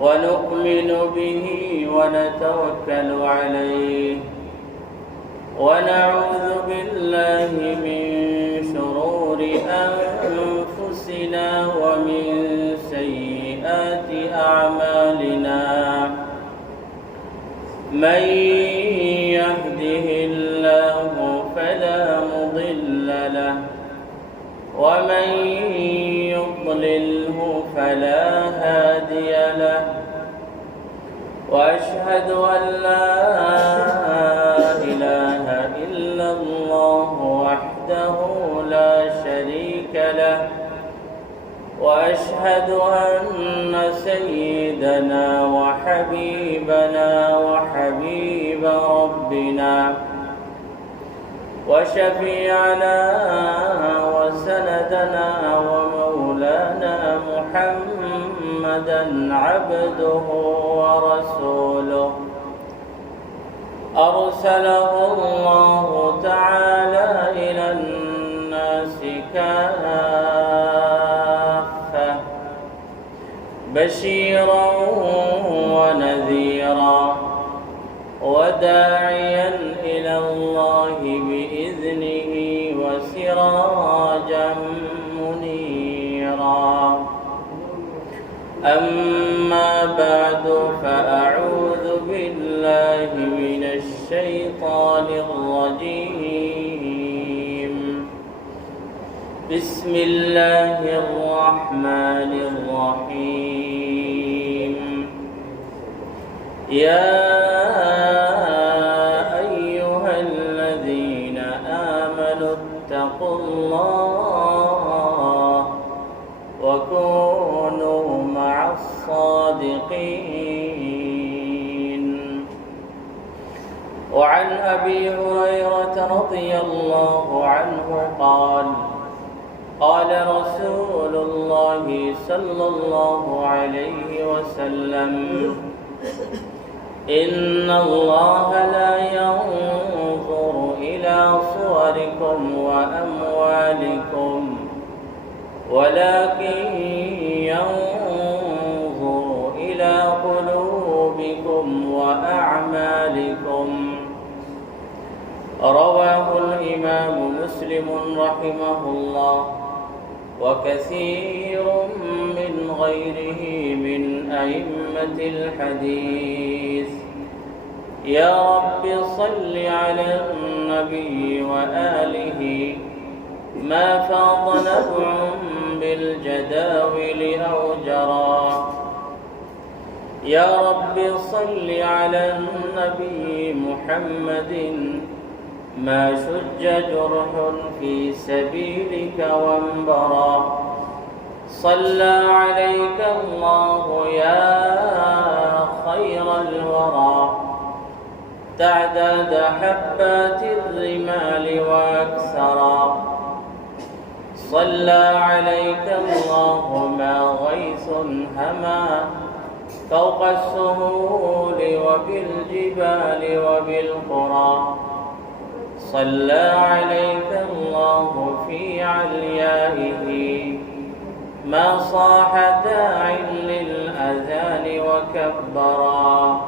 ونؤمن به ونتوكل عليه ونعوذ بالله من شرور أنفسنا ومن سيئات أعمالنا من يهده الله فلا مضل له ومن يضلله فلا هادي له وأشهد أن لا إله إلا الله وحده لا شريك له وأشهد أن سيدنا وحبيبنا وحبيب ربنا وشفيعنا وسندنا ومولانا محمدا عبده ورسوله أرسله الله تعالى إلى الناس كافة بشيرا ونذيرا وداعيا إلى الله بإذنه وسراجا منيرا أما بعد فأعوذ بالله من الشيطان الرجيم بسم الله الرحمن الرحيم يا أيها الذين آمنوا اتقوا الله وكونوا مع الصادقين وعن أبي هريرة رضي الله عنه قال قال رسول الله صلى الله عليه وسلم إن الله لا ينظر إلى صوركم وأموالكم ولكن ينظر إلى قلوبكم وأعمالكم رواه الإمام مسلم رحمه الله وكثير من غيره من أئمة الحديث يا رب صل على النبي وآله ما فاض نبع بالجداول أو جرى يا رب صل على النبي محمد ما شج جرح في سبيلك وانبرى صلى عليك الله يا خير الورى تعداد حبات الرمال وأكثرا صلى عليك الله ما غيث هما فوق السهول وبالجبال وبالقرى صلى عليك الله في عليائه ما صاح داع للأذان وكبرا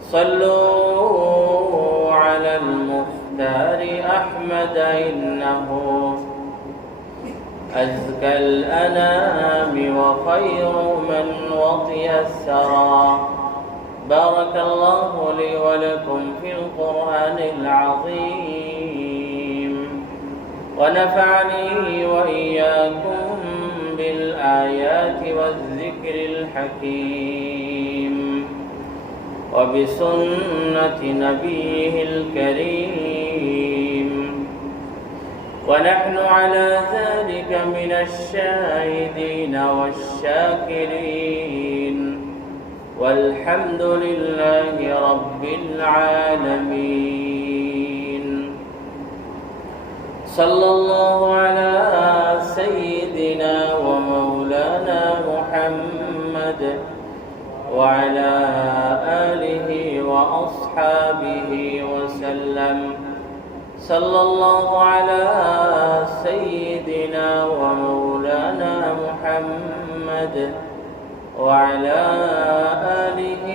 صلوا على المختار أحمد إنه أزكى الأنام وخير من وطئ الثرى بارك الله لي ولكم في القرآن العظيم ونفعني وإياكم بالآيات والذكر الحكيم وبسنة نبيه الكريم ونحن على ذلك من الشاهدين والشاكرين والحمد لله رب العالمين صلى الله على سيدنا ومولانا محمد وعلى آله وأصحابه وسلم صلى الله على سيدنا ومولانا محمد وعلى آله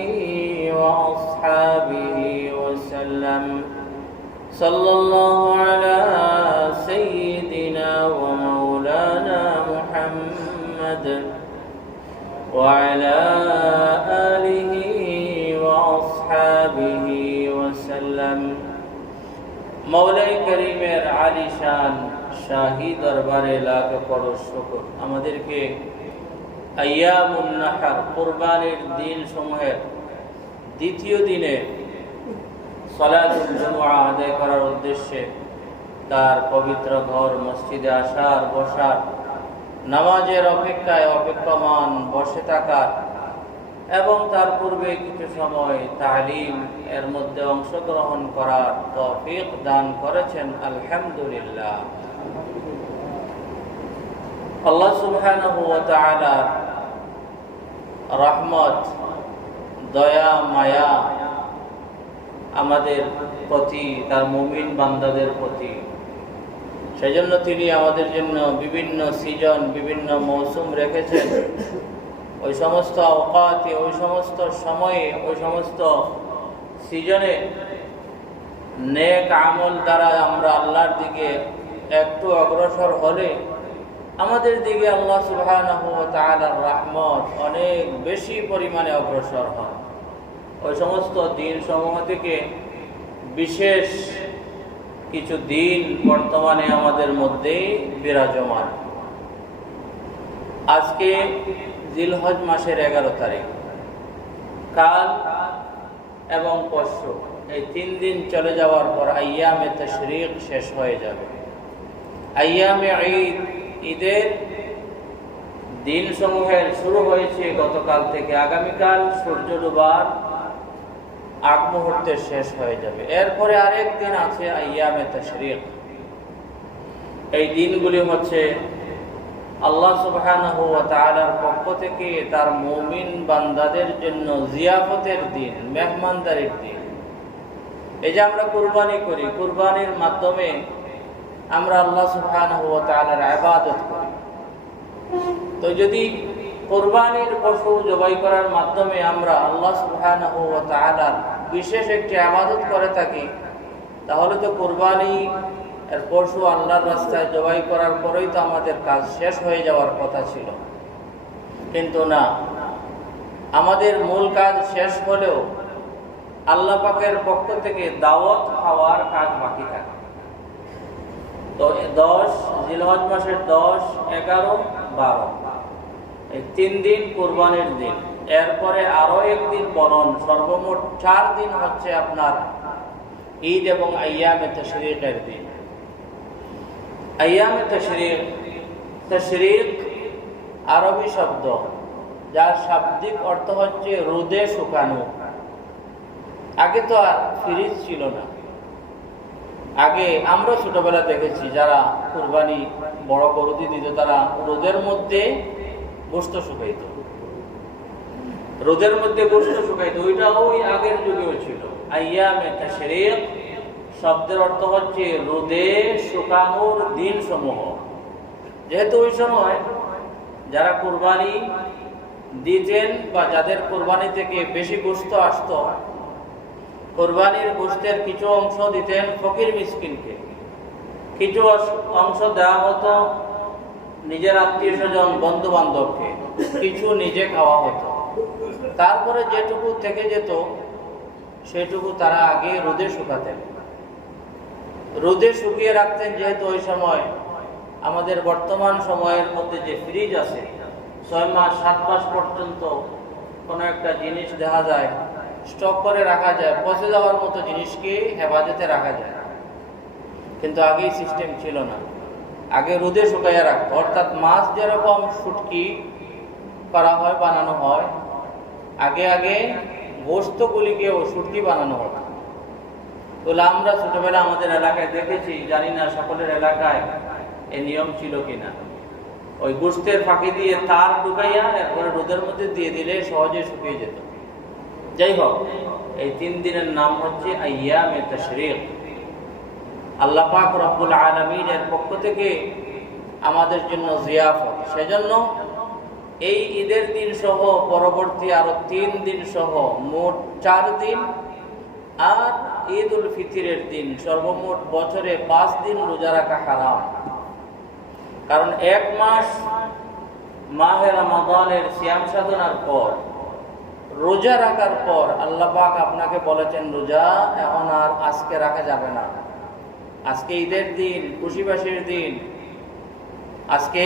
وأصحابه وسلم صلى الله على سيدنا ومولانا محمد وعلى آله وأصحابه وسلم মওলাই করিমের আলিশান শাহী দরবারে লাখ করোড় শুকর। আমাদেরকে আইয়ামুন নাহর কুরবানির দিন সমূহের দ্বিতীয় দিনে সালাতুল জুমআ আদায় করার উদ্দেশ্যে তার পবিত্র ঘর মসজিদে আসার, বসার, নামাজের অপেক্ষায় অপেক্ষমান বসে থাকার এবং তার পূর্বে কিছু সময় তালিম এর মধ্যে অংশগ্রহণ করার তৌফিক দান করেছেন। আলহামদুলিল্লাহ। আল্লাহ সুবহানাহু ওয়া তাআলা রহমত, দয়া, মায়া আমাদের প্রতি, তার মুমিন বান্দাদের প্রতি। সেজন্য তিনি আমাদের জন্য বিভিন্ন সিজন, বিভিন্ন মৌসুম রেখেছেন। ওই সমস্ত আওকাতে, ওই সমস্ত সময়ে, ওই সমস্ত সিজনে নেক আমল দ্বারা আমরা আল্লাহর দিকে একটু অগ্রসর হলে আমাদের দিকে আল্লাহ সুবহানাহু ওয়া তাআলার রহমত অনেক বেশি পরিমাণে অগ্রসর হয়। ওই সমস্ত দিন সমূহ থেকে বিশেষ কিছু দিন বর্তমানে আমাদের মধ্যে বিরাজমান। আজকে জিলহজ মাসের 11 তারিখ, কাল এবং পরশু এই 3 দিন চলে যাওয়ার পর আইয়ামে তাশরীক শেষ হয়ে যাবে। আইয়ামে ঈদ, ঈদের দিন সমূহের শুরু হয়েছে গতকাল থেকে। আগামীকাল সূর্য ডুবার আগ মুহূর্তে শেষ হয়ে যাবে। এরপরে আরেক দিন আছে আইয়ামে তাশরীক। এই দিনগুলি হচ্ছে আল্লাহ সুবহানাহু ওয়া তাআলার পক্ষ থেকে তার মুমিন বান্দাদের জন্য জিয়াফতের দিন, মেহমানদারির দিন। এই যে আমরা কুরবানি করি, কুরবানির মাধ্যমে আমরা আল্লাহ সুবহানাহু ওয়া তাআলার ইবাদত করি। তো যদি কুরবানির পশু জবাই করার মাধ্যমে আমরা আল্লাহ সুবহানাহু ওয়া তাআলার বিশেষ একটি ইবাদত করে থাকি, তাহলে তো কুরবানি এর পশু আল্লাহর রাস্তায় জবাই করার পরেই তো আমাদের কাজ শেষ হয়ে যাওয়ার কথা ছিল। কিন্তু না, আমাদের মূল কাজ শেষ হলেও আল্লাহ পাকের পক্ষ থেকে দাওয়াত খাওয়ার কাজ বাকি থাকে। তো 10 জিলহজ মাসের 10, 11, 12 এই 3 দিন কুরবানির দিন। এরপরে আরো একদিন বরণ, সর্বমোট 4 দিন হচ্ছে আপনার ঈদ এবং আইয়ামে তাশরীকের দিন। আইয়ামে তাশরীক, তাশরীক আরবি শব্দ যার শাব্দিক অর্থ হচ্ছে রোদে শুকানো। আগে তো আর ফ্রিজ ছিল না। আগে আমরা ছোটবেলা দেখেছি যারা কুরবানি বড় গরু দিত, তারা রোদের মধ্যে গোশত শুকাইত, রোদের মধ্যে গোশত শুকাইত। ওইটা ওই আগের যুগেও ছিল। আইয়ামে তাশরীক শব্দের অর্থ হচ্ছে রোদে শুকানোর দিন সমূহ। যেহেতু ওই সময় যারা কুরবানি দিতেন বা যাদের কুরবানি থেকে বেশি গোশত আসতো, কুরবানির গোশতের কিছু অংশ দিতেন ফকির মিসকিনকে, কিছু অংশ দেওয়া হতো নিজের আত্মীয় স্বজন, বন্ধু বান্ধবকে, কিছু নিজে খাওয়া হতো। তারপরে যেটুকু থেকে যেত সেটুকু তারা আগে রোদে শুকাতেন, রোদে শুকিয়ে রাখতেন। যেহেতু ওই সময় আমাদের বর্তমান সময়ের মধ্যে যে ফ্রিজ আছে, 6 মাস 7 মাস পর্যন্ত কোনো একটা জিনিস দেখা যায় স্টক করে রাখা যায়, পচে যাওয়ার মতো জিনিসকে হেফাজতে রাখা যায়। কিন্তু আগে সিস্টেম ছিল না। আগে রোদে শুকাইয়া রাখতো। অর্থাৎ মাছ যেরকম শুটকি করা হয়, বানানো হয়, আগে আগে গোশতগুলিকেও শুটকি বানানো হতো। বলে আমরা ছোটবেলা আমাদের এলাকায় দেখেছি, জানি না সকলের এলাকায় এই নিয়ম ছিল কিনা। ওই গোশতের ফাঁকি দিয়ে তার ঢুকাইয়া এরপরে রোদের মধ্যে দিয়ে দিলে সহজে শুকিয়ে যেত। যাই হোক, এই 3 দিনের নাম হচ্ছে আইয়ামে তাশরীক। আল্লাহ পাক রব্বুল আলামিনের পক্ষ থেকে আমাদের জন্য জিয়াফত। সেজন্য এই ঈদের দিন সহ পরবর্তী আরো 3 দিন সহ মোট 4 দিন, আর ঈদ উল ফিতরের দিন, সর্বমোট বছরে 5 দিন রোজা রাখা হারাম। কারণ 1 মাস মাহে রমাদানের সিয়াম সাধনার পর, রোজা রাখার পর আল্লাহ পাক আপনাকে বলেছেন রোজা এখন আর আজকে রাখা যাবে না, আজকে ঈদের দিন, খুশিবাসীর দিন, আজকে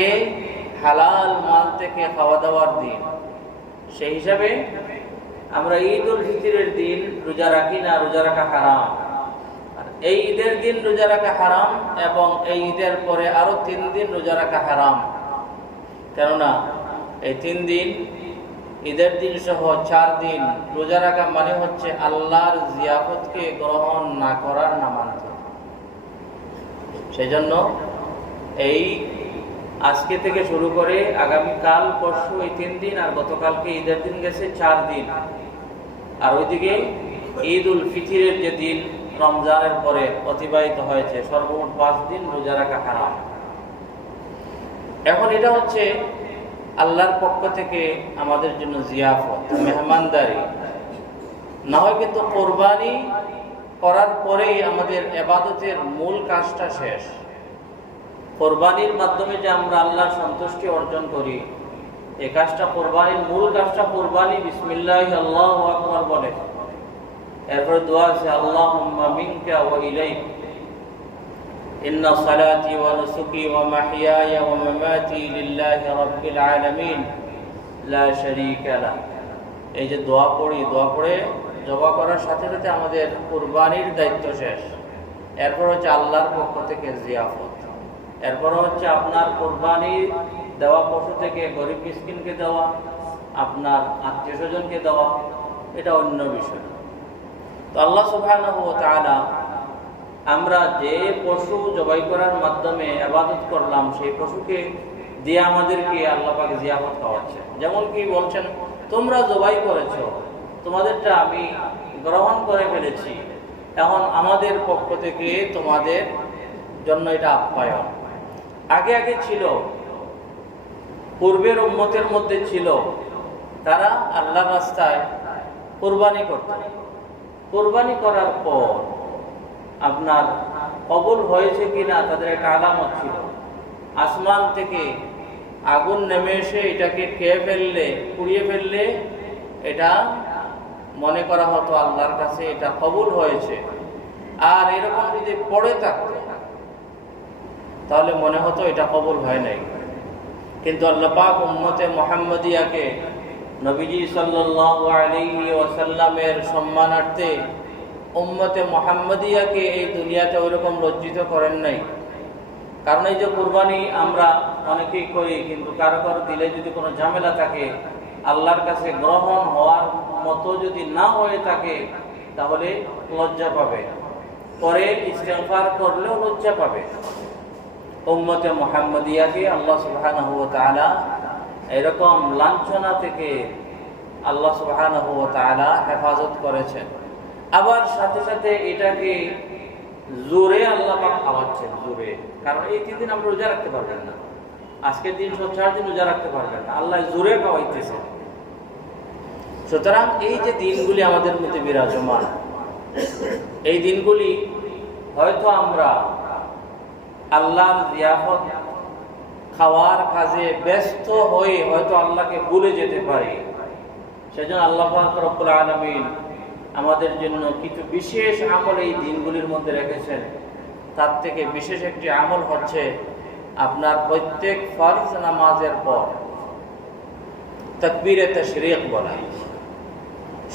হালাল মাল থেকে খাওয়া দাওয়ার দিন। সেই হিসাবে আমরা ঈদ উল ফিতরের দিন রোজা রাখি না, রোজা রাখা হারাম। আর এই ঈদের দিন রোজা রাখা হারাম এবং এই ঈদের পরে আরো 3 দিন রোজা রাখা হারাম। কেননা এই 3 দিন, ঈদের দিন সহ 4 দিন রোজা রাখা মানে হচ্ছে আল্লাহর জিয়াফতকে গ্রহণ না করার নামান্তর। সেই জন্য এই আজকে থেকে শুরু করে আগামীকাল, পরশু, এই 3 দিন, আর গতকালকে ঈদের দিন গেছে 4 দিন, আর ওইদিকে ঈদ উল ফিতরের যে দিন রমজানের পরে অতিবাহিত হয়েছে, সর্বমোট 5 দিন রোজা রাখা হারাম। এখন এটা হচ্ছে আল্লাহর পক্ষ থেকে আমাদের জন্য জিয়াফত, মেহমানদারি। না হয় কিন্তু কোরবানি করার পরেই আমাদের ইবাদতের মূল কাজটা শেষ। কোরবানির মাধ্যমে যে আমরা আল্লাহর সন্তুষ্টি অর্জন করি, এই কাজটা, কোরবানির মূল কাজটা কোরবানি, বিসমিল্লাহি আল্লাহু আকবার বলে, এরপরে দোয়া আছে আল্লাহুম্মা মিনকা ওয়া ইলাইক ইন্না সালাতি ওয়া নুসুকি ওয়া মাহইয়ায়া ওয়া মামাতি লিল্লাহি রাব্বিল আলামিন লা শারীকা লাহ। এই যে দোয়া পড়ি, দোয়া পড়ে জবা করার সাথে সাথে আমাদের কুরবানির দায়িত্ব শেষ। এরপর হচ্ছে আল্লাহর পক্ষ থেকে জিয়াফত, এরপর হচ্ছে আপনার কুরবানি দেওয়া পশু থেকে গরিব মিসকিনকে দেওয়া, আপনার আত্মীয় স্বজনকে দেওয়া, এটা অন্য বিষয়। তো আল্লাহ সুবহানাহু ওয়া তাআলা আমরা যে পশু জবাই করার মাধ্যমে ইবাদত করলাম, সেই পশুকে দিয়ে আমাদেরকে আল্লাহ পাক জিয়াফত খাওয়াচ্ছে। যেমন কি বলছেন, তোমরা জবাই করেছো, তোমাদেরটা আমি গ্রহণ করে ফেলেছি, এখন আমাদের পক্ষ থেকে তোমাদের জন্য এটা আপ্যায়ন। আগে আগে ছিল, পূর্বের উম্মতের মধ্যে ছিল, তারা আল্লাহর রাস্তায় কুরবানি করত। কুরবানি করার পর আপনার কবুল হয়েছে কিনা তাদের একটা আলামত ছিল। আসমান থেকে আগুন নেমে এসে এটাকে খেয়ে ফেললে, পুড়িয়ে ফেললে, এটা মনে করা হতো আল্লাহর কাছে এটা কবুল হয়েছে। আর এরকম যদি পড়ে থাকতো তাহলে মনে হতো এটা কবুল হয় নাই। কিন্তু আল্লাহ পাক উম্মতে মুহাম্মাদিয়াকে নবীজি সাল্লাল্লাহু আলাইহি ওয়াসাল্লামের সম্মানার্থে উম্মতে মুহাম্মাদিয়াকে এই দুনিয়াতে ওইরকম লজ্জিত করেন নাই। কারণ এই যে কুরবানি আমরা অনেকেই করি, কিন্তু কারো কারো দিলে যদি কোনো ঝামেলা থাকে, আল্লাহর কাছে গ্রহণ হওয়ার মতো যদি না হয়ে থাকে, তাহলে লজ্জা পাবে, পরে ইস্তেগফার করলেও লজ্জা পাবে। উম্মতে মুহাম্মাদিয়াকে আল্লাহ সুবহানাহু ওয়া তাআলা এরকম লাঞ্ছনা থেকে আল্লাহ সুবহানাহু ওয়া তাআলা হেফাজত করেছেন। আবার সাথে সাথে এটাকে জোরে আল্লাহ পাক খাওয়াচ্ছেন, জোরে। কারণ এই 3 দিন আমরা রোজা রাখতে পারবেন না, আজকের দিন 4 দিন রোজা রাখতে পারবেন না, আল্লাহ জোরে খাওয়াইতেছেন। সুতরাং এই যে দিনগুলি আমাদের মধ্যে বিরাজমান, এই দিনগুলি হয়তো আমরা আল্লাহর জিয়াফত খাওয়ার কাজে ব্যস্ত হয়ে হয়তো আল্লাহকে ভুলে যেতে পারি। সেজন্য আল্লাহ পাক রব্বুল আলামিন আমাদের জন্য কিছু বিশেষ আমল এই দিনগুলির মধ্যে রেখেছেন। তার থেকে বিশেষ একটি আমল হচ্ছে আপনার প্রত্যেক ফরজ নামাজের পর তাকবীরে তাশরীক বলা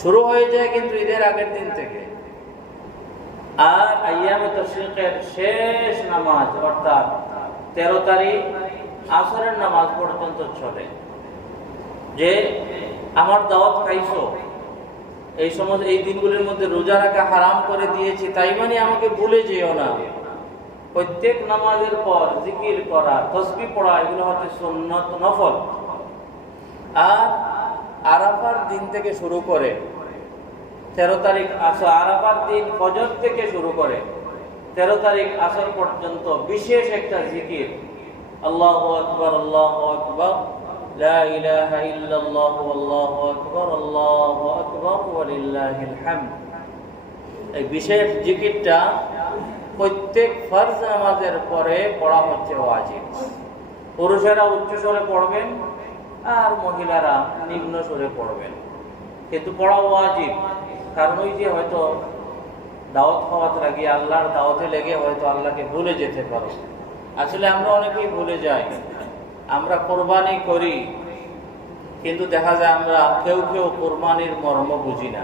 শুরু হয়ে যায় কিন্তু ঈদের আগের দিন থেকে। আর আইয়ামে তাশরীকের শেষ নামাজ অর্থাৎ 13 তারিখ আসরের নামাজ পর্যন্ত চলে। যে আমার দাওয়াত খাইছো, এই সমস্ত এই দিনগুলির মধ্যে রোজা রাখা হারাম করে দিয়েছি, তাই মানে আমাকে ভুলে যেও না। প্রত্যেক নামাজের পর জিকির করা, তাসবিহ পড়া, এগুলো হচ্ছে সুন্নত, নফল। আর আরাফার দিন থেকে শুরু করে 13 তারিখ আসর, আরাফার দিন ফজর থেকে শুরু করে 13 তারিখ আসর পর্যন্ত বিশেষ একটা জিকির, আল্লাহু আকবার, আল্লাহু আকবার, লা ইলাহা ইল্লাল্লাহু আল্লাহু আকবার ওয়ালিল্লাহিল হামদ। এই বিশেষ জিকিরটা প্রত্যেক ফরজ নামাজের পরে পড়া হচ্ছে ওয়াজিব। পুরুষেরা উচ্চ স্বরে পড়বেন আর মহিলারা নিম্ন স্বরে পড়বেন, কিন্তু পড়া ওয়াজিব। কারণ ওই যে হয়তো দাওয়াত খাওয়াতে লাগিয়ে আল্লাহর দাওয়াতে লেগে হয়তো আল্লাহকে ভুলে যেতে পারো। আসলে আমরা অনেকেই ভুলে যাই, আমরা কোরবানি করি কিন্তু দেখা যায় আমরা কেউ কেউ কোরবানির মর্ম বুঝি না।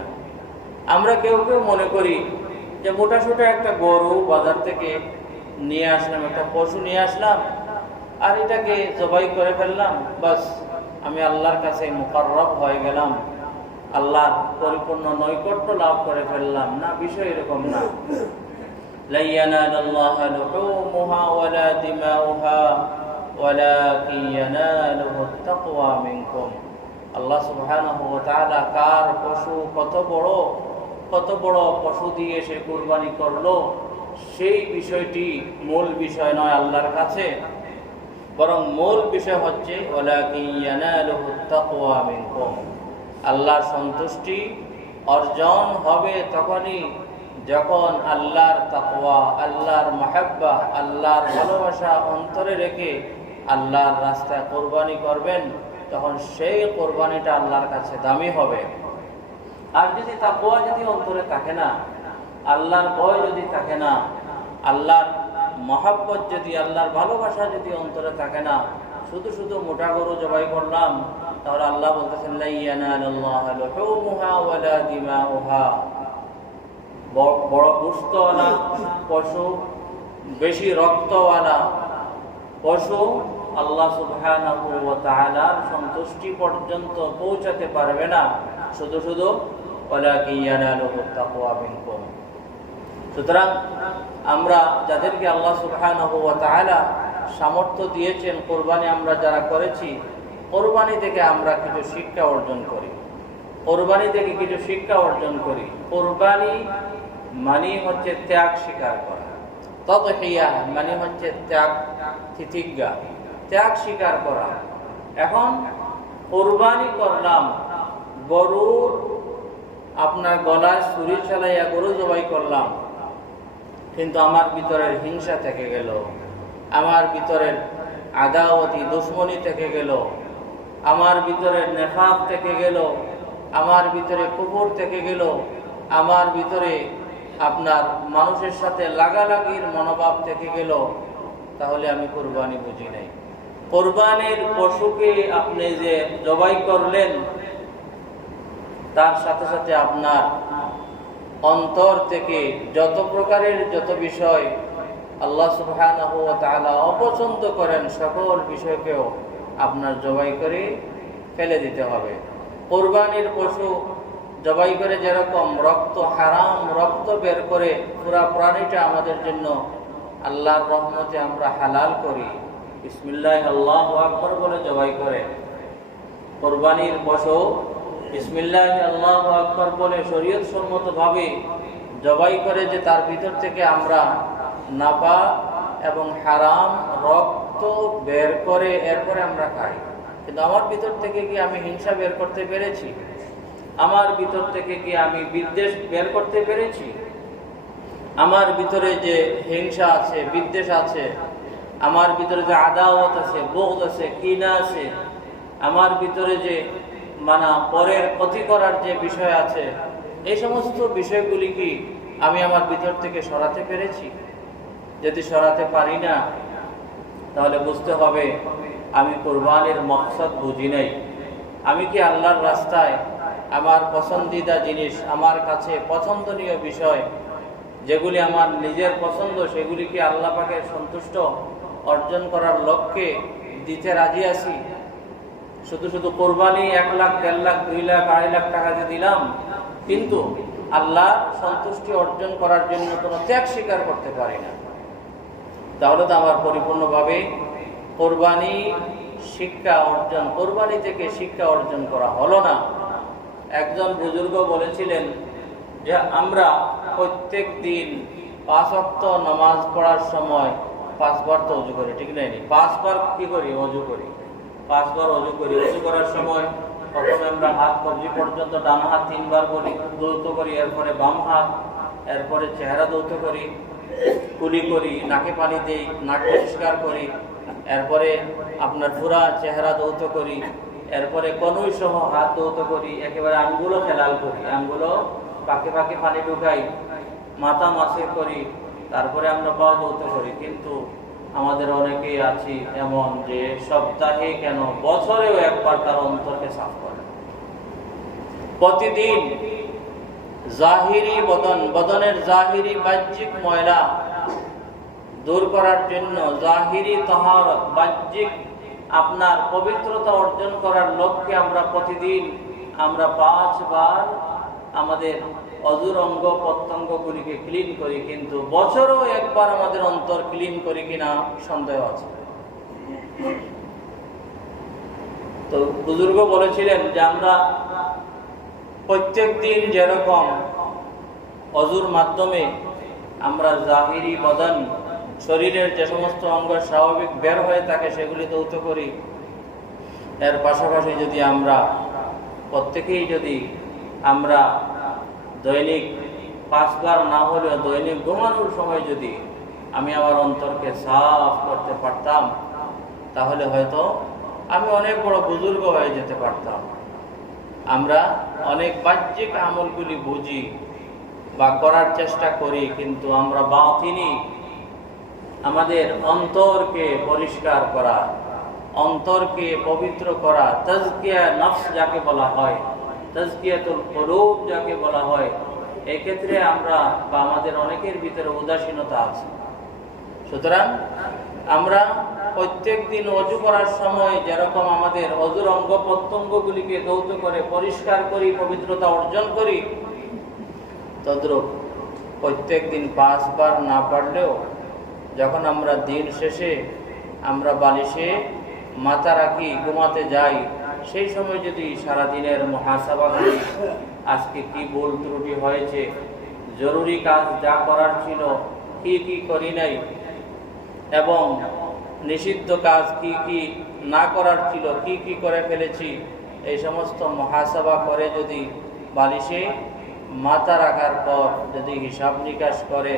আমরা কেউ কেউ মনে করি যে মোটা সোটা একটা গরু বাজার থেকে নিয়ে আসলাম, একটা পশু নিয়ে আসলাম আর এটাকে জবাই করে ফেললাম, বাস আমি আল্লাহর কাছে মুকাররব হয়ে গেলাম, আল্লাহর পরিপূর্ণ নৈকট্য লাভ করে ফেললাম। না, বিষয় এরকম না। লা ইয়ানালুল্লাহা লুহুমুহা ওয়ালা দিমাউহা ওয়ালাকিন ইয়ানালুহুত তাকওয়া মিনকুম। আল্লাহ সুবহানাহু ওয়া তাআলা কার পশু কত বড় পশু দিয়ে সে কুরবানি করলো সেই বিষয়টি মূল বিষয় নয় আল্লাহর কাছে, বরং মূল বিষয় হচ্ছে ওয়ালাকিন ইয়ানালুহুত তাকওয়া মিনকুম। আল্লাহর সন্তুষ্টি অর্জন হবে তখনই যখন আল্লাহর তাকওয়া, আল্লাহর মাহাব্বা, আল্লাহর ভালোবাসা অন্তরে রেখে আল্লাহর রাস্তায় কোরবানি করবেন, তখন সেই কোরবানিটা আল্লাহর কাছে দামি হবে। আর যদি তাকওয়া যদি অন্তরে থাকে না, আল্লাহর ভয় যদি থাকে না, আল্লাহর মহাব্বত যদি, আল্লাহর ভালোবাসা যদি অন্তরে থাকে না, শুধু শুধু মোটা গরু জবাই করলাম, তাহলে আল্লাহ বলতেছেন লা ইয়ানালুল্লাহা লুহুমুহা ওয়ালা দিমাউহা। বড় গোশতওয়ালা পশু, বেশি রক্তওয়ালা পশু আল্লাহ সুবহানাহু ওয়া তাআলার সন্তুষ্টি পর্যন্ত পৌঁছাতে পারবে না, শুধু শুধু ওয়ালাকিন ইয়ানালুহুত তাকওয়া মিনকুম। সুতরাং আমরা যাদেরকে আল্লাহ সুবহানাহু ওয়া তাআলা সামর্থ্য দিয়েছেন, কোরবানি আমরা যারা করেছি, কোরবানি থেকে আমরা কিছু শিক্ষা অর্জন করি। কোরবানি মানে হচ্ছে ত্যাগ স্বীকার করা। তাদহিয়া মানে হচ্ছে ত্যাগ, তিতিজ্ঞা, ত্যাগ স্বীকার করা। এখন কোরবানি করলাম, গরুর আপনার গলায় ছুরি চালাইয়া গরু জবাই করলাম, কিন্তু আমার ভিতরের হিংসা থেকে গেল, আমার ভিতরের আদাওয়াতি দুশমনি থেকে গেল, আমার ভিতরে নেফাক থেকে গেল, আমার ভিতরে কুফর থেকে গেল, আমার ভিতরে আপনার মানুষের সাথে লাগালাগির মনোভাব থেকে গেল, তাহলে আমি কোরবানি বুঝি নাই। কোরবানির পশুকে আপনি যে জবাই করলেন, তার সাথে সাথে আপনার অন্তর থেকে যত প্রকারের যত বিষয় আল্লাহ সুবহানাহু ওয়া তাআলা অপছন্দ করেন, সকল বিষয়কেও আপনার জবাই করে ফেলে দিতে হবে। কোরবানির পশু জবাই করে যেরকম রক্ত, হারাম রক্ত বের করে পুরা প্রাণীটা আমাদের জন্য আল্লাহর রহমতে আমরা হালাল করি, বিসমিল্লাহ আল্লাহু আকবার বলে জবাই করে। কোরবানির পশু বিসমিল্লাহ আল্লাহু আকবার বলে শরীয়ত সম্মতভাবে জবাই করে, যে তার ভিতর থেকে আমরা নাপাক এবং হারাম রক্ত বের করে এরপরে আমরা খাই। কিন্তু আমার ভিতর থেকে কি আমি হিংসা বের করতে পেরেছি? আমার ভিতর থেকে কি আমি বিদ্বেষ বের করতে পেরেছি? আমার ভিতরে যে হিংসা আছে, বিদ্বেষ আছে, আমার ভিতরে যে আদাওয়াত আছে, বগদ আছে, কিনা আছে, আমার ভিতরে যে পরের ক্ষতি করার যে বিষয় আছে, এই সমস্ত বিষয়গুলি কি আমি আমার ভিতর থেকে সরাতে পেরেছি? যদি সরাতে পারি না, তাহলে বুঝতে হবে আমি কোরবানির মকসদ বুঝি নাই। আমি কি আল্লাহর রাস্তায় আমার পছন্দিদা জিনিস, আমার কাছে পছন্দনীয় বিষয় যেগুলি আমার নিজের পছন্দ, সেগুলি কি আল্লাহ পাকের সন্তুষ্ট অর্জন করার লক্ষ্যে দিতে রাজি আছি? শুধু শুধু কোরবানি 1 লাখ, 1.5 লাখ, 2 লাখ, 2.5 লাখ টাকা দিয়ে দিলাম, কিন্তু আল্লাহ সন্তুষ্টি অর্জন করার জন্য কোনো ত্যাগ স্বীকার করতে পারি না, তাহলে তো আমার পরিপূর্ণভাবে কোরবানি থেকে শিক্ষা অর্জন করা হলো না। একজন বুজুর্গ বলেছিলেন যে আমরা প্রত্যেক দিন 5 ওয়াক্ত নামাজ পড়ার সময় 5 বার তো ওযু করি, ঠিক নাই? 5 বার কি করি? ওযু করি। 5 বার অজু করি। অজু করার সময় প্রথমে আমরা হাত কবজি পর্যন্ত ডান হাত 3 বার করি, ধৌত করি, এরপরে বাম হাত, এরপরে চেহারা ধৌত করি, কুলি করি, নাকে পানি দিই, নাক পরিষ্কার করি, এরপরে আপনার পুরা চেহারা ধৌত করি, এরপরে কনুই সহ হাত ধৌত করি, একেবারে আঙ্গুলো খেলাল করি, আঙ্গুলো পাকে পাকে পানি ঢুকাই, মাথা মাসে করি, তারপরে আমরা পা ধৌত করি। কিন্তু আমাদের অনেকেই আছি এমন যে সপ্তাহে কেন বছরেও একবার তার অন্তরকে সাফ করে। প্রতিদিন জাহিরি বদনের জাহিরি বাহ্যিক ময়লা দূর করার জন্য, জাহিরি তাহারত বাহ্যিক আপনার পবিত্রতা অর্জন করার লক্ষ্যে আমরা প্রতিদিন 5 বার আমাদের অজুর অঙ্গ প্রত্যঙ্গগুলিকে ক্লিন করি। কিন্তু বছরেও একবার আমাদের অন্তর ক্লিন করি কিনা সন্দেহ আছে। তো বুজুর্গ বলেছিলেন যে আমরা প্রত্যেক দিন যেরকম অজুর মাধ্যমে আমরা জাহিরি বদন, শরীরের যে সমস্ত অঙ্গ স্বাভাবিক বের হয়ে থাকে সেগুলি ধৌত করি, এর পাশাপাশি যদি আমরা প্রত্যেকেই যদি আমরা দৈনিক 5 বার না হলেও দৈনিক ঘুমানোর সময় যদি আমি আমার অন্তরকে সাফ করতে পারতাম, তাহলে হয়তো আমি অনেক বড় বুজুর্গ হয়ে যেতে পারতাম। আমরা অনেক বাহ্যিক আমলগুলি বুঝি বা করার চেষ্টা করি, কিন্তু আমরা বাতিনি আমাদের অন্তরকে পরিষ্কার করা, অন্তরকে পবিত্র করা, তাজকিয়া নফস যাকে বলা হয়, তাজকিয়াতুল কুলুব যাকে বলা হয়, এই ক্ষেত্রে আমরা বা আমাদের অনেকের ভিতরে উদাসীনতা আছে। সুতরাং আমরা প্রত্যেক দিন অজু করার সময় যেরকম আমাদের অজুর অঙ্গ প্রত্যঙ্গগুলিকে ধৌত করে পরিষ্কার করি, পবিত্রতা অর্জন করি, তদ্রূপ প্রত্যেক দিন 5 বার না পারলেও যখন আমরা দিন শেষে আমরা বালিশে মাথা রাখি, ঘুমাতে যাই, সেই সময় যদি সারাদিনের মুহাসাবা করি, আজকে কি ভুল ত্রুটি হয়েছে, জরুরি কাজ যা করার ছিল কি কি করি নাই, এবং নিষিদ্ধ কাজ কি কি না করার ছিল কি কি করে ফেলেছি, এই সমস্ত মুহাসাবা করে যদি বালিশে মাথা রাখার পর যদি হিসাব নিকাশ করে,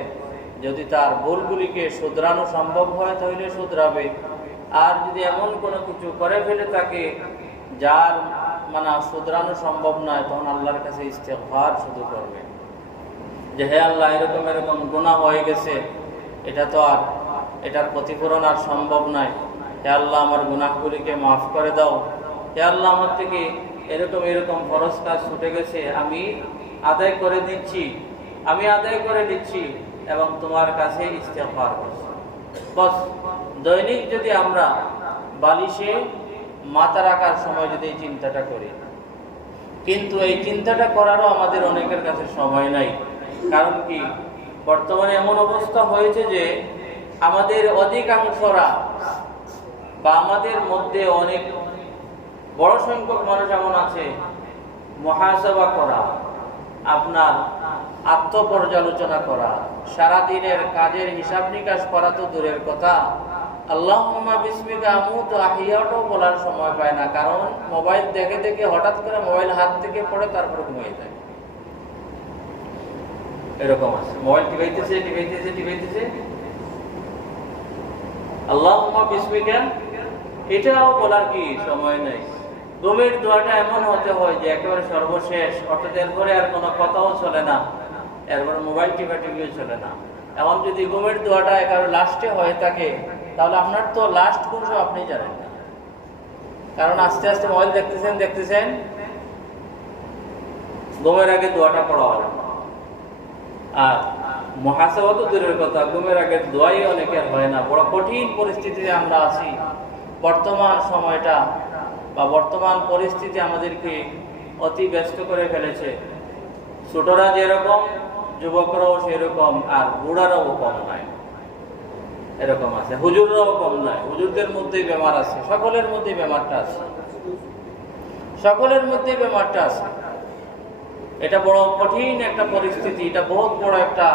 যদি তার ভুলগুলিকে শুধরানো সম্ভব হয় তাহলে শুধরাবে। আর যদি এমন কোনো কিছু করে ফেলে থাকে যার শুধরানো সম্ভব নয়, তখন আল্লাহর কাছে ইস্তেগফার শুধু করবে যে হে আল্লাহ, এরকম এরকম গুনাহ হয়ে গেছে, এটা তো আর এটার ক্ষতিপূরণ আর সম্ভব নয়। হে আল্লাহ, আমার গুনাহগুলিকে মাফ করে দাও। হে আল্লাহ, আমার থেকে এরকম এরকম ফরজ কাজ ছুটে গেছে, আমি আদায় করে দিচ্ছি এবং তোমার কাছে ইস্তেগফার করছি। বস দৈনিক যদি আমরা বালিশে মাথা রাখার সময় যদি এই চিন্তাটা করি, কিন্তু এই চিন্তাটা করারও আমাদের অনেকের কাছে সময় নাই। কারণ কি, বর্তমানে এমন অবস্থা হয়েছে যে আমাদের অধিকাংশরা বা আমাদের মধ্যে অনেক বড় সংখ্যক মানুষ এমন আছে, মুহাসাবা করা, আপনার আত্মপর্যালোচনা করা, সারাদিনের কাজের হিসাব নিকাশ করা তো দূরের কথা, আল্লাহুম্মা বিসমিকা আমুতু আহিয়াটাও বলার সময় পায় না। কারণ মোবাইল দেখে দেখে হঠাৎ করে মোবাইল হাত থেকে পড়ে তারপর ঘুমিয়ে যায়। এরকম আছে, মোবাইল টিপাইতেছে আল্লাহুম্মা বিসমিকা, এটাও বলার কি সময় নেই। ঘুমের দোয়াটা এমন হতে হয় যে একেবারে সর্বশেষ, অর্থাৎ এরপরে আর কোনো কথাও চলে না, এরপরে মোবাইল টিপাটিপিও চলে না। এমন যদি ঘুমের দোয়াটা একেবারে লাস্টে হয়ে থাকে, তাহলে আপনার তো লাস্ট কোন সময় আপনি জানেন না। কারণ আস্তে আস্তে মোবাইল দেখতেছেন, ঘুমের আগে দোয়াটা পড়া হলো। আর মুহাসাবা তো দূরের কথা, ঘুমের আগে দোয়াই অনেকের হয় না। বড় কঠিন পরিস্থিতিতে আমরা আছি। বর্তমান সময়টা বা বর্তমান পরিস্থিতি আমাদেরকে অতি ব্যস্ত করে ফেলেছে। ছোটরা যেরকম, যুবকরাও সেরকম, আর বুড়ারাও কম নয়, এরকম আছে। হুজুররাও কম নয়, হুজুরদের মধ্যেই বেমার আছে, সকলের মধ্যেই বেমারটা আছে। এটা বড় কঠিন একটা পরিস্থিতি, এটা বহুত বড় একটা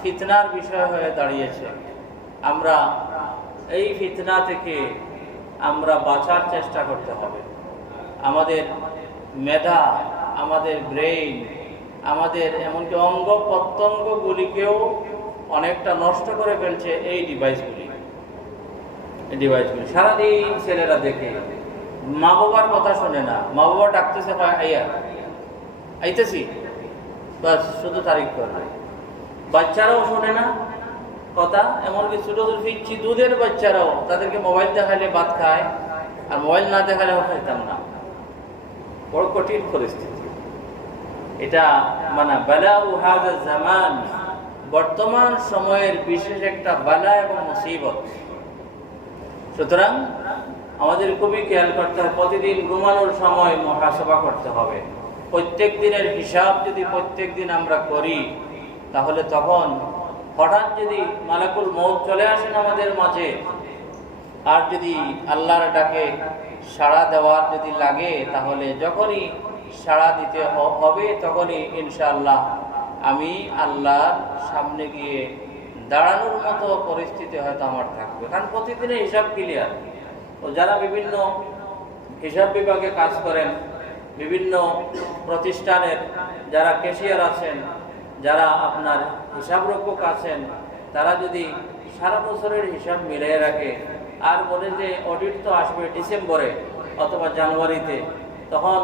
ফিতনার বিষয় হয়ে দাঁড়িয়েছে। আমরা এই ফিতনা থেকে আমরা বাঁচার চেষ্টা করতে হবে। আমাদের মেধা, আমাদের ব্রেইন, আমাদের এমনকি অঙ্গ প্রত্যঙ্গগুলিকেও অনেকটা নষ্ট করে ফেলছে এই ডিভাইসগুলি। সারাদিন ছেলেরা দেখে, মা বাবার কথা শোনে না, মা বাবা ডাকতেছে আইয়া আইতেছি, বাস শুধু তারিখ করবে। বাচ্চারাও শোনে না কথা, এমনকি ছোট ফিরছি দুধের বাচ্চারাও, তাদেরকে মোবাইল দেখালে ভাত খায়, আর মোবাইল না দেখালে খাইতাম না। বড় কঠিন পরিস্থিতি এটা। মানে বালা ও হাযা জামান, বর্তমান সময়ের বিশেষ একটা বালা এবং মুসিবত। সুতরাং আমাদের খুবই খেয়াল করতে হবে, প্রতিদিন ঘুমানোর সময় মুহাসাবা করতে হবে। প্রত্যেক দিনের হিসাব যদি প্রত্যেক দিন আমরা করি, তাহলে তখন হঠাৎ যদি মালাকুল মউত চলে আসেন আমাদের মাঝে, আর যদি আল্লাহর ডাকে সাড়া দেওয়ার যদি লাগে, তাহলে যখনই সাড়া দিতে হবে তখনই ইনশাআল্লাহ আমি আল্লাহর সামনে গিয়ে দাঁড়ানোর মতো পরিস্থিতি হয়তো আমার থাকবে। কারণ প্রতিদিনের হিসাব ক্লিয়ার। ও যারা বিভিন্ন হিসাব বিভাগে কাজ করেন, বিভিন্ন প্রতিষ্ঠানের যারা ক্যাশিয়ার আছেন, যারা আপনার হিসাবরক্ষক আছেন, তারা যদি সারা বছরের হিসাব মিলিয়ে রাখে আর বলে যে অডিট তো আসবে ডিসেম্বরে অথবা জানুয়ারিতে, তখন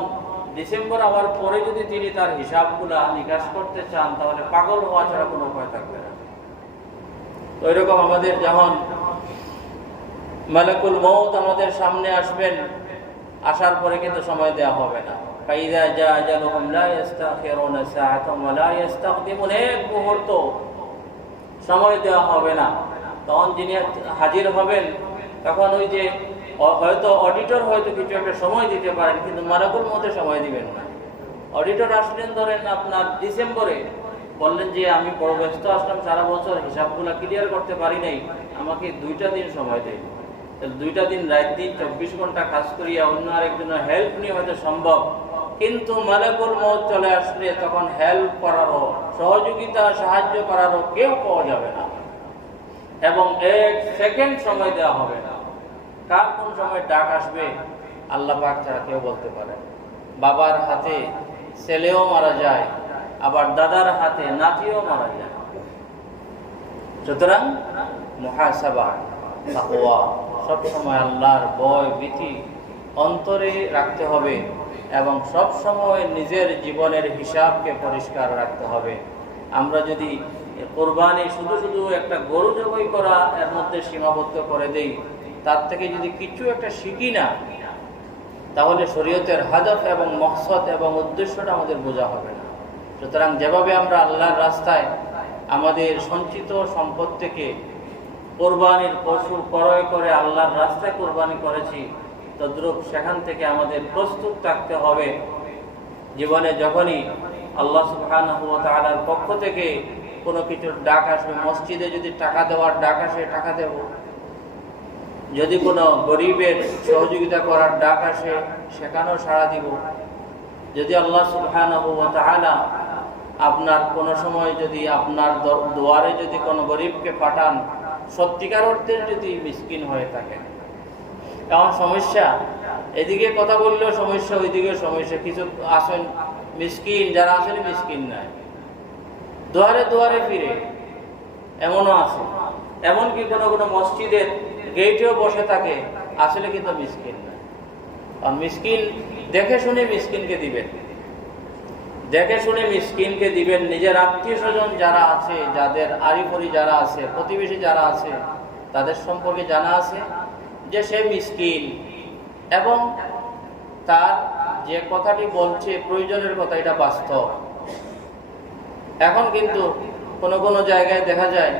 ডিসেম্বর আবার পরে যদি তিনি তার হিসাবগুলা নিকাশ করতে চান, তাহলে পাগল হওয়া ছাড়া কোনো উপায় থাকবে না। তো এরকম আমাদের যখন মালাকুল মউত আমাদের সামনে আসবেন, আসার পরে কিন্তু সময় দেওয়া হবে না। ফাইযা জা আজালুহুম লা ইস্তাখিরুনা সাআতান ওয়া লা ইস্তাকদিমুন, এক মুহূর্ত সময় দেওয়া হবে না। তখন যিনি হাজির হবেন, তখন ওই যে হয়তো অডিটর হয়তো কিছু একটা সময় দিতে পারেন, কিন্তু মালাকুল মউতে সময় দিবেন না। অডিটর আসলেন ধরেন আপনার ডিসেম্বরে, বললেন যে আমি বড় ব্যস্ত আসলাম, সারা বছর হিসাবগুলো ক্লিয়ার করতে পারি নাই, আমাকে 2টা দিন সময় দেয়। তাহলে 2টা দিন রাত দিন 24 ঘন্টা কাজ করিয়া অন্য আরেকজনের হেল্প নিয়ে হয়তো সম্ভব, কিন্তু মালাকুল মউত চলে আসলে তখন হেল্প করারও, সহযোগিতা সাহায্য করারও কেউ পাওয়া যাবে না, এবং 1 সেকেন্ড সময় দেওয়া হবে না। কার কোন সময় ডাক আসবে আল্লাহ পাক ছাড়া কেউ বলতে পারে। বাবার হাতে ছেলেও মারা যায়, আবার দাদার হাতে নাতিও মারা যায়। সুতরাং মুহাসাবা, তাকওয়া, সব সময় আল্লাহর ভয় ভীতি অন্তরে রাখতে হবে, এবং সব সময় নিজের জীবনের হিসাবকে পরিষ্কার রাখতে হবে। আমরা যদি কোরবানি শুধু শুধু একটা গরু জবাই করা এর মধ্যে সীমাবদ্ধ করে দেই, তার থেকে যদি কিছু একটা শিখি না, তাহলে শরীয়তের হাদফ এবং মকসদ এবং উদ্দেশ্যটা আমাদের বোঝা হবে না। সুতরাং যেভাবে আমরা আল্লাহর রাস্তায় আমাদের সঞ্চিত সম্পদ থেকে কোরবানির পশু ক্রয় করে আল্লাহর রাস্তায় কোরবানি করেছি, তদ্রূপ সেখান থেকে আমাদের প্রস্তুত থাকতে হবে। জীবনে যখনই আল্লাহ সুবহানাহু ওয়া তাআলার পক্ষ থেকে কোনো কিছুর ডাক আসবে, মসজিদে যদি টাকা দেওয়ার ডাক আসে টাকা দেব, যদি কোনো গরিবের সহযোগিতা করার ডাক আসে সেখানেও সাড়া দিব। যদি আল্লাহ সুবহানাহু ওয়া তাআলা আপনার কোনো সময় যদি আপনার দুয়ারে যদি কোনো গরিবকে পাঠান, সত্যিকার অর্থে যদি মিসকিন হয়ে থাকে, এমন সমস্যা, এদিকে কথা বললেও সমস্যা, ওইদিকেও সমস্যা। কিছু আসেন মিসকিন, যারা আসলে মিসকিন নয়, দুয়ারে দুয়ারে ফিরে, এমনও আছে। এমনকি কোনো কোনো মসজিদের গেটেও বসে থাকে, আসলে কিন্তু মিসকিন নয়। আর মিসকিন দেখে শুনে মিসকিনকে দিবেন, দেখে শুনে মিসকিনকে দিবেন। নিজের আত্মীয় স্বজন যারা আছে, যাদের আরিফরি যারা আছে, প্রতিবেশী যারা আছে, তাদের সম্পর্কে জানা আছে যে সে মিসকিন, এবং তার যে কথাটি বলছে প্রয়োজনের কথা, এটা বাস্তব। এখন কিন্তু কোনো কোনো জায়গায় দেখা যায়,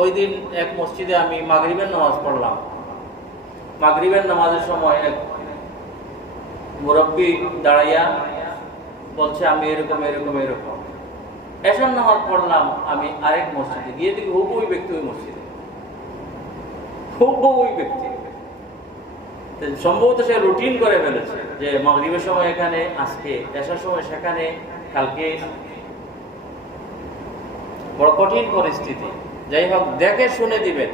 ওই দিন এক মসজিদে আমি মাগরিবের নামাজ পড়লাম। মাগরিবের নামাজের সময় এক মুরব্বী দাঁড়াইয়া বলছে আমি এরকম এরকম এরকম। এসব নামাজ পড়লাম আমি আরেক মসজিদে, গিয়ে দেখি হুবহুই ব্যক্তি ওই মসজিদে, হুবহুই ব্যক্তি। সম্ভবত সে রুটিন করে ফেলেছে যে মাগরিবের সময় এখানে, আজকে এসার সময় সেখানে, কালকে। বড় কঠিন পরিস্থিতি। যাই হোক, দেখে শুনে দিবেন,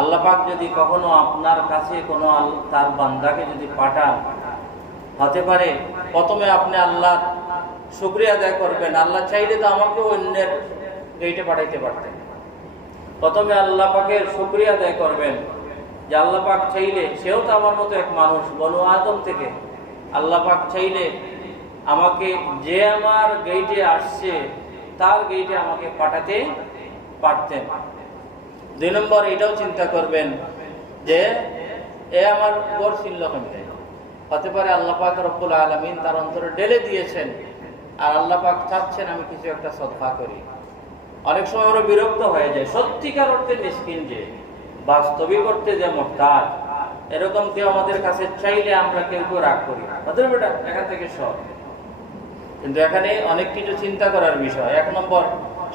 আল্লাহ পাক যদি কখনো আপনার কাছে কোনো তার বান্দাকে যদি পাঠান, হতে পারে প্রথমে আপনি আল্লাহর শুকরিয়া আদায় করবেন। আল্লাহ চাইলে তো আমাকে অন্যের গেইটে পাঠাইতে পারতেন। প্রথমে আল্লাহ পাকের শুকরিয়া আদায় করবেন যে আল্লাহ পাক চাইলে, সেও তো আমার মতো এক মানুষ, বনু আদম থেকে। আল্লাহ পাক চাইলে আমাকে, যে আমার গেইটে আসছে তার গেইটে আমাকে পাঠাতে পারতেন। 2 নম্বর এটাও চিন্তা করবেন যে এ আমার ঘর ছিল কেমনে, হতে পারে আল্লাহ পাক রব্বুল আলামিন তার অন্তরে ঢেলে দিয়েছেন, আর আল্লাহ পাক চাচ্ছেন আমি কিছু একটা সদকা করি। অনেক সময় আমরা বিরক্ত হয়ে যায়, সত্যিকার অর্থে মিসকিন যে, বাস্তবিক অর্থে যে মুহতাজ, এরকম কেউ আমাদের কাছে চাইলে আমরা কেউ রাগ করি, হতে বেটা এখান থেকে সব। কিন্তু এখানে অনেক কিছু চিন্তা করার বিষয়। 1 নম্বর,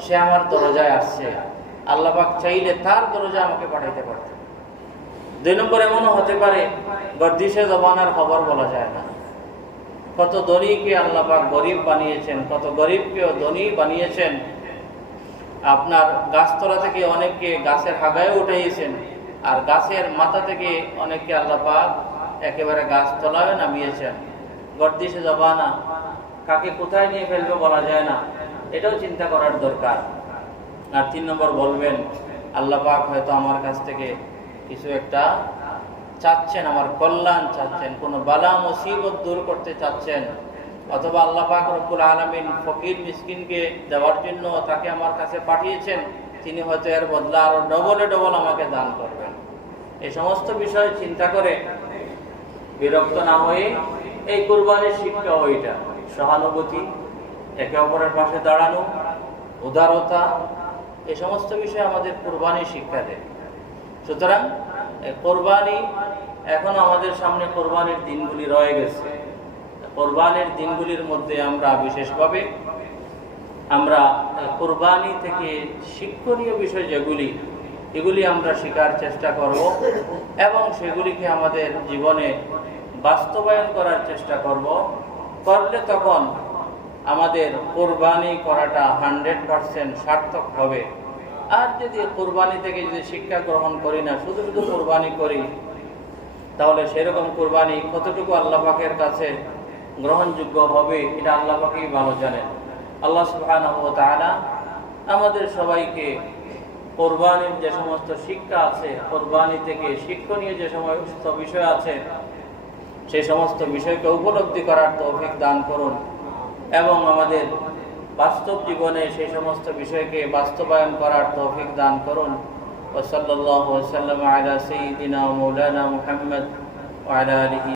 সে আমার দরজায় আসছে, আল্লাহ পাক চাইলে তার দরজায় আমাকে পাঠাইতে পারতেন। 2 নম্বর, এমনও হতে পারে গর্দিশে জবানার খবর বলা যায় না। কত ধনীকে আল্লাহ পাক গরিব বানিয়েছেন, কত গরিবকেও ধনী বানিয়েছেন। আপনার গাছতলা থেকে অনেককে গাছের হাগায় উঠাইয়েছেন, আর গাছের মাথা থেকে অনেককে আল্লাহ পাক একেবারে গাছতলায় নামিয়েছেন। গর্দিশে জবানা, কাকে কোথায় নিয়ে ফেলবে বলা যায় না, এটাও চিন্তা করার দরকার। আর 3 নম্বর বলবেন, আল্লাহ পাক হয়তো আমার কাছ থেকে কিছু একটা চাচ্ছেন, আমার কল্যাণ চাচ্ছেন, কোনো বালা মুসিবত দূর করতে চাচ্ছেন, অথবা আল্লাহ পাক রব্বুল আলামিন ফকির মিসকিনকে দেওয়ার জন্য তাকে আমার কাছে পাঠিয়েছেন, তিনি হয়তো এর বদলা আরো ডবলে ডবল আমাকে দান করবেন। এই সমস্ত বিষয় চিন্তা করে বিরক্ত না হয়ে, এই কুরবানির শিক্ষা ওইটা, সহানুভূতি, একে অপরের পাশে দাঁড়ানো, উদারতা, এই সমস্ত বিষয় আমাদের কুরবানির শিক্ষা দেয়। সুতরাং কোরবানি, এখন আমাদের সামনে কোরবানির দিনগুলি রয়ে গেছে। কোরবানির দিনগুলির মধ্যে আমরা বিশেষভাবে আমরা কোরবানি থেকে শিক্ষণীয় বিষয় যেগুলি, এগুলি আমরা শেখার চেষ্টা করব এবং সেগুলিকে আমাদের জীবনে বাস্তবায়ন করার চেষ্টা করব। করলে তখন আমাদের কোরবানি করাটা 100% সার্থক হবে। আর যদি কোরবানি থেকে যদি শিক্ষা গ্রহণ করি না, শুধু শুধু কোরবানি করি, তাহলে সেরকম কোরবানি কতটুকু আল্লাহ পাকের কাছে গ্রহণযোগ্য হবে, এটা আল্লাহ পাকই ভালো জানেন। আল্লাহ সুবহানাহু ওয়া তাআলা আমাদের সবাইকে কোরবানির যে সমস্ত শিক্ষা আছে, কোরবানি থেকে শিক্ষণীয় যে সমস্ত বিষয় আছে, সেই সমস্ত বিষয়কে উপলব্ধি করার তৌফিক দান করুন এবং আমাদের বাস্তব জীবনে সেই সমস্ত বিষয়কে বাস্তবায়ন করার তৌফিক দান করুন। ওয়া সাল্লাল্লাহু ওয়া সাল্লামা আলা সাইয়্যিদিনা ওয়া মাওলানা মুহাম্মদ ওয়া আলা আলিহি